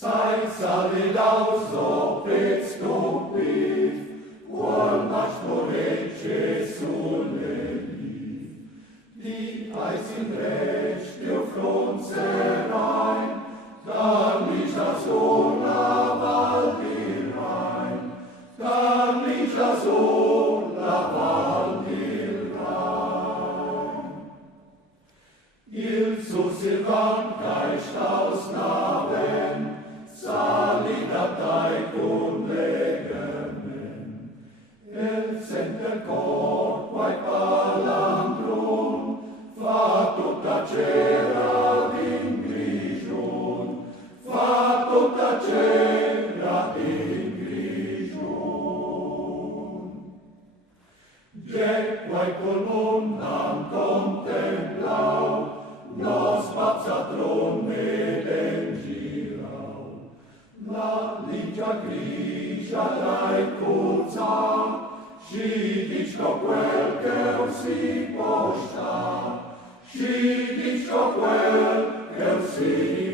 Sai sale lauso pet stupit, qual mastorece sulle di ais in reci dio fronzerai, dar micia sola val di Rhein, dar micia sola val di Rhein. Il Silvan Geist aus Naven, Salidatai cum legamen, el center cor quae palandrum, fatum tacera in grigium, fatum tacera in grigium. Jecquae columnam contemplau, nos papsatron medem girau, la ligia grigia dai curza, și dici că quel che si posta, și dici că quel che si